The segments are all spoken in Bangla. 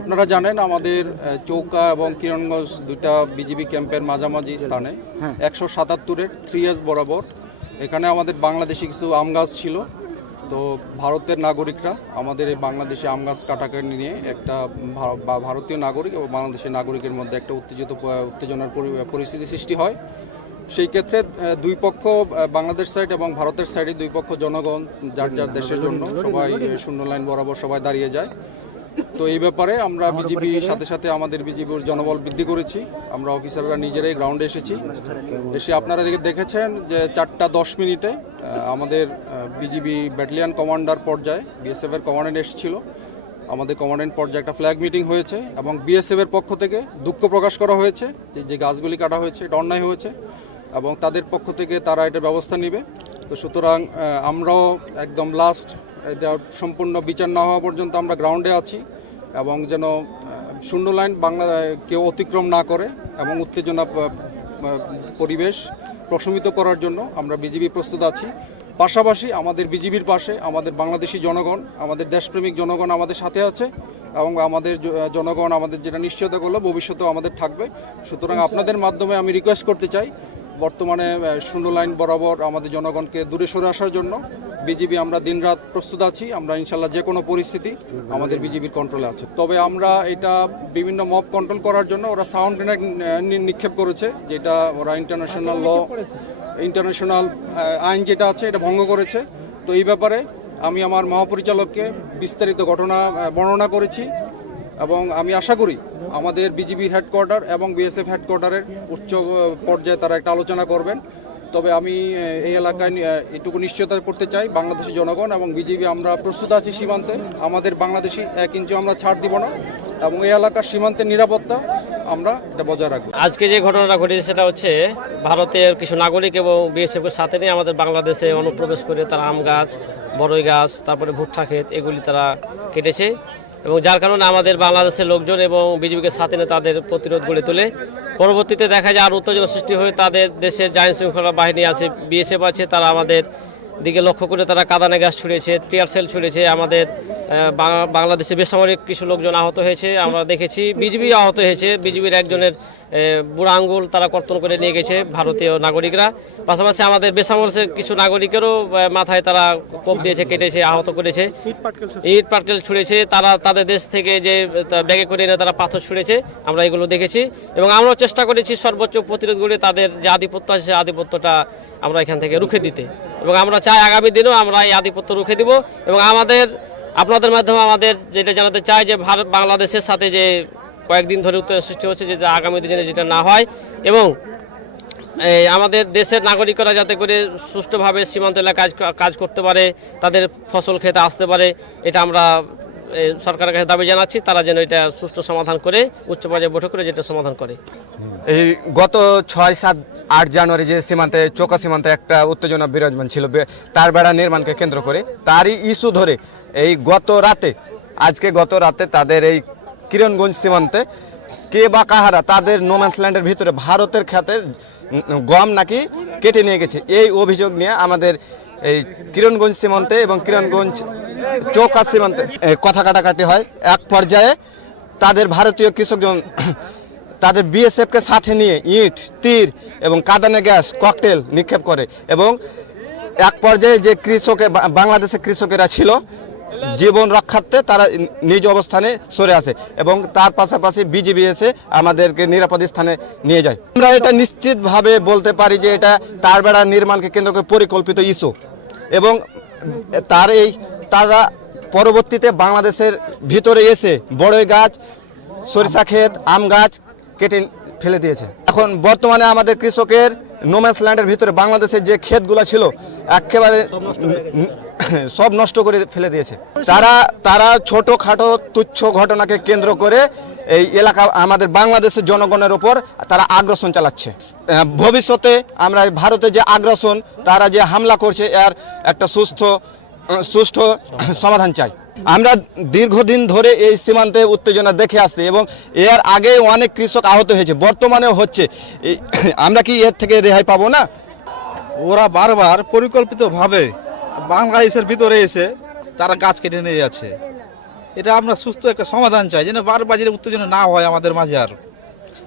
আপনারা জানেন আমাদের চৌকা এবং কিরণগঞ্জ দুইটা বিজিবি ক্যাম্পের মাঝামাঝি স্থানে 177-এর 3S বরাবর এখানে আমাদের বাংলাদেশি কিছু আম গাছ ছিল। তো ভারতের নাগরিকরা আমাদের এই বাংলাদেশি আম গাছ কাটাকে নিয়ে একটা ভারতীয় নাগরিক এবং বাংলাদেশের নাগরিকের মধ্যে একটা উত্তেজনার পরিস্থিতি সৃষ্টি হয়। সেই ক্ষেত্রে দুই পক্ষ, বাংলাদেশ সাইড এবং ভারতের সাইডে দুই পক্ষ জনগণ যার যার দেশের জন্য সবাই শূন্য লাইন বরাবর সবাই দাঁড়িয়ে যায়। তো এই ব্যাপারে আমরা বিজিবির সাথে সাথে আমাদের বিজিবির জনবল বৃদ্ধি করেছি। আমরা অফিসাররা নিজেরাই গ্রাউন্ডে এসে আপনারা দেখেছেন যে 4:10 আমাদের বিজিবি ব্যাটালিয়ন কমান্ডার পর্যায়ে বিএসএফের কমান্ডেন্ট এসেছিল। আমাদের কমান্ডেন্ট পর্যায়ে একটা ফ্ল্যাগ মিটিং হয়েছে এবং বিএসএফের পক্ষ থেকে দুঃখ প্রকাশ করা হয়েছে যে গাছগুলি কাটা হয়েছে এটা অন্যায় হয়েছে এবং তাদের পক্ষ থেকে তারা এটা ব্যবস্থা নেবে। তো সুতরাং আমরাও একদম লাস্ট এটা সম্পূর্ণ বিচার না হওয়া পর্যন্ত আমরা গ্রাউন্ডে আছি এবং যেন শূন্য লাইন কেউ অতিক্রম না করে এবং উত্তেজনা পরিবেশ প্রশমিত করার জন্য আমরা বিজিবি প্রস্তুত আছি। পাশাপাশি আমাদের বিজিবির পাশে আমাদের বাংলাদেশি জনগণ, আমাদের দেশপ্রেমিক জনগণ আমাদের সাথে আছে এবং আমাদের জনগণ আমাদের যেটা নিশ্চয়তা করলো ভবিষ্যতেও আমাদের থাকবে। সুতরাং আপনাদের মাধ্যমে আমি রিকোয়েস্ট করতে চাই বর্তমানে শূন্য লাইন বরাবর আমাদের জনগণকে দূরে সরে আসার জন্য বিজিবি আমরা দিনরাত প্রস্তুত আছি। আমরা ইনশাল্লাহ যে কোনো পরিস্থিতি আমাদের বিজিবির কন্ট্রোলে আছে। তবে আমরা এটা বিভিন্ন মব কন্ট্রোল করার জন্য ওরা সাউন্ড গ্রেনেড নিক্ষেপ করেছে, যেটা ওরা ইন্টারন্যাশনাল আইন যেটা আছে এটা ভঙ্গ করেছে। তো এই ব্যাপারে আমি আমার মহাপরিচালককে বিস্তারিত ঘটনা বর্ণনা করেছি এবং আমি আশা করি আমাদের বিজিবি হেডকোয়ার্টার এবং বিএসএফ হেডকোয়ার্টারের উচ্চ পর্যায়ে তারা একটা আলোচনা করবেন। তবে আমি এই এলাকায় এটুকু নিশ্চয়তা করতে চাই বাংলাদেশি জনগণ এবং বিজিবি আমরা প্রস্তুত আছি সীমান্তে। আমাদের বাংলাদেশি 1 ইঞ্চি আমরা ছাড় দিব না এবং এই এলাকার সীমান্তের নিরাপত্তা আমরা এটা বজায় রাখবো। আজকে যে ঘটনাটা ঘটেছে সেটা হচ্ছে ভারতের কিছু নাগরিক এবং বিএসএফের সাথে নিয়ে আমাদের বাংলাদেশে অনুপ্রবেশ করে তারা আম গাছ, বড়ই গাছ, তারপরে ভুট্টা ক্ষেত এগুলি তারা কেটেছে এবং যার কারণে আমাদের বাংলাদেশের লোকজন এবং বিজিবিকে সাথে নিয়ে তাদের প্রতিরোধ গড়ে তোলে। পরবর্তীতে দেখা যায় আর উত্তেজনা সৃষ্টি হয়ে তাদের দেশের আইন শৃঙ্খলা বাহিনী আছে, বিএসএফ আছে, তারা আমাদের দিকে লক্ষ্য করে তারা কাঁদানে গ্যাস ছুড়েছে, টিয়ার সেল ছুড়েছে। আমাদের বাংলাদেশে বেসামরিক কিছু লোকজন আহত হয়েছে, আমরা দেখেছি। বিজিবি আহত হয়েছে, বিজিবির একজনের বুড়া আঙ্গুল তারা কর্তন করে নিয়ে গেছে ভারতীয় নাগরিকরা। পাশাপাশি আমাদের বেসামরিক কিছু নাগরিকেরও মাথায় তারা কোপ দিয়েছে, কেটেছে, আহত করেছে, ইট পাটকেল ছুঁড়েছে। তারা তাদের দেশ থেকে যে ব্যাগে করে এনে তারা পাথর ছুঁড়েছে, আমরা এগুলো দেখেছি এবং আমরাও চেষ্টা করেছি সর্বোচ্চ প্রতিরোধ করে তাদের যে আধিপত্য আছে সেই আধিপত্যটা আমরা এখান থেকে রুখে দিতে এবং আমরা চাই আগামী দিনেও আমরা এই আধিপত্য রুখে দিব। এবং আপনাদের মাধ্যমে আমাদের যেটা জানাতে চাই যে বাংলাদেশের সাথে যে কয়েকদিন ধরে উত্তেজনা সৃষ্টি হচ্ছে যে আগামী দিনে যেটা না হয় এবং আমাদের দেশের নাগরিকরা যাতে করে সুষ্ঠুভাবে সীমান্ত এলাকায় কাজ করতে পারে, তাদের ফসল খেতে আসতে পারে, এটা আমরা সরকারের কাছে দাবি জানাচ্ছি। তারা যেন এটা সুষ্ঠু সমাধান করে উচ্চ পর্যায়ে বৈঠক করে যেটা সমাধান করে। এই গত 6, 7, 8 জানুয়ারি যে সীমান্তে চোকা সীমান্তে একটা উত্তেজনা বিরাজমান ছিল তার বেড়া নির্মাণকে কেন্দ্র করে, তারই ইস্যু ধরে এই গত রাতে তাদের এই কিরণগঞ্জ সীমান্তে কে বা কাহারা তাদের নোম্যান্স ল্যান্ডের ভিতরে ভারতের খ্যাতের গম নাকি কেটে নিয়ে গেছে। এই অভিযোগ নিয়ে আমাদের এই কিরণগঞ্জ সীমান্তে এবং কিরণগঞ্জ চৌকা সীমান্তে কথা কাটাকাটি হয়। এক পর্যায়ে তাদের ভারতীয় কৃষকজন তাদের বিএসএফকে সাথে নিয়ে ইট, তীর এবং কাঁদানে গ্যাস ককটেল নিক্ষেপ করে এবং এক পর্যায়ে যে বাংলাদেশের কৃষকেরা ছিল জীবন রক্ষার্থে তারা নিজ অবস্থানে সরে আসে এবং তার পাশাপাশি বিজিবি এসে আমাদেরকে নিরাপদ স্থানে নিয়ে যায়। আমরা এটা নিশ্চিতভাবে বলতে পারি যে এটা তার বেড়া নির্মাণকে কেন্দ্র করে পরিকল্পিত ইস্যু এবং তারা পরবর্তীতে বাংলাদেশের ভিতরে এসে বড়ই গাছ, সরিষা ক্ষেত, আম গাছ কেটে ফেলে দিয়েছে। এখন বর্তমানে আমাদের কৃষকের নোম্যান্স ল্যান্ডের ভিতরে বাংলাদেশের যে ক্ষেতগুলো ছিল একেবারে সব নষ্ট করে ফেলে দিয়েছে। তারা ছোটোখাটো তুচ্ছ ঘটনাকে কেন্দ্র করে এই এলাকা আমাদের বাংলাদেশের জনগণের ওপর তারা আগ্রাসন চালাচ্ছে। ভবিষ্যতে আমরা ভারতে যে আগ্রাসন, তারা যে হামলা করছে, এর একটা সুষ্ঠু সমাধান চাই। আমরা দীর্ঘদিন ধরে এই সীমান্তে উত্তেজনা দেখে আসছি এবং এর আগে অনেক কৃষক আহত হয়েছে, বর্তমানেও হচ্ছে। আমরা কি এর থেকে রেহাই পাবো না? ওরা বারবার পরিকল্পিতভাবে বাংলাদেশের ভিতরে এসে তারা গাছ কেটে নিয়ে যাচ্ছে। এটা আমরা সুস্থ একটা সমাধান চাই, যেন বারবার যেন উত্তেজনা না হয় আমাদের মাঝে।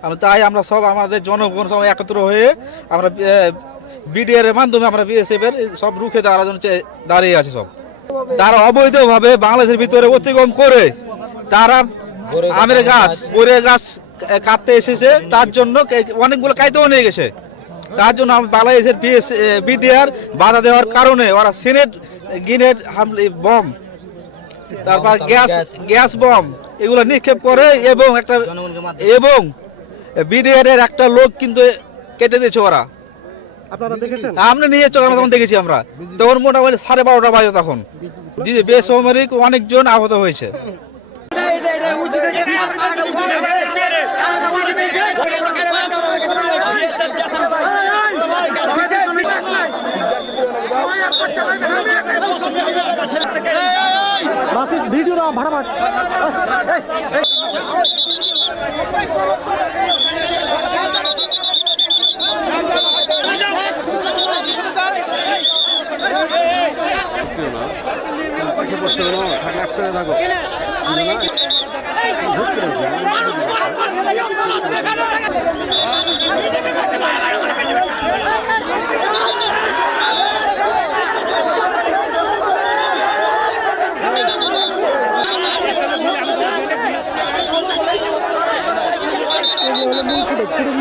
আর তাই আমরা সব আমাদের জনগণ সবাই একত্র হয়ে আমরা বিডিআর এর মাধ্যমে আমরা বিএসএফ এর সব রুখে দেওয়ার জন্য দাঁড়িয়ে আছে। সব তারা অবৈধভাবে বাংলাদেশের ভিতরে অতিক্রম করে তারা আমের গাছ বরের গাছ কাটতে এসেছে, তার জন্য অনেকগুলো কায়দাও নিয়ে গেছে। তার জন্য বাংলাদেশের বিডিআর বাধা দেওয়ার কারণে ওরা সিনেট গ্রেনেড বম, তারপর গ্যাস বম এগুলো নিক্ষেপ করে এবং বিডিআর এর একটা লোক কিন্তু কেটে দিয়েছে ওরা। আমরা নিয়ে চোখের মতো দেখেছি আমরা, তখন মোটামুটি 12:30 বাজে তখন বেসামরিক অনেকজন আহত হয়েছে। মূল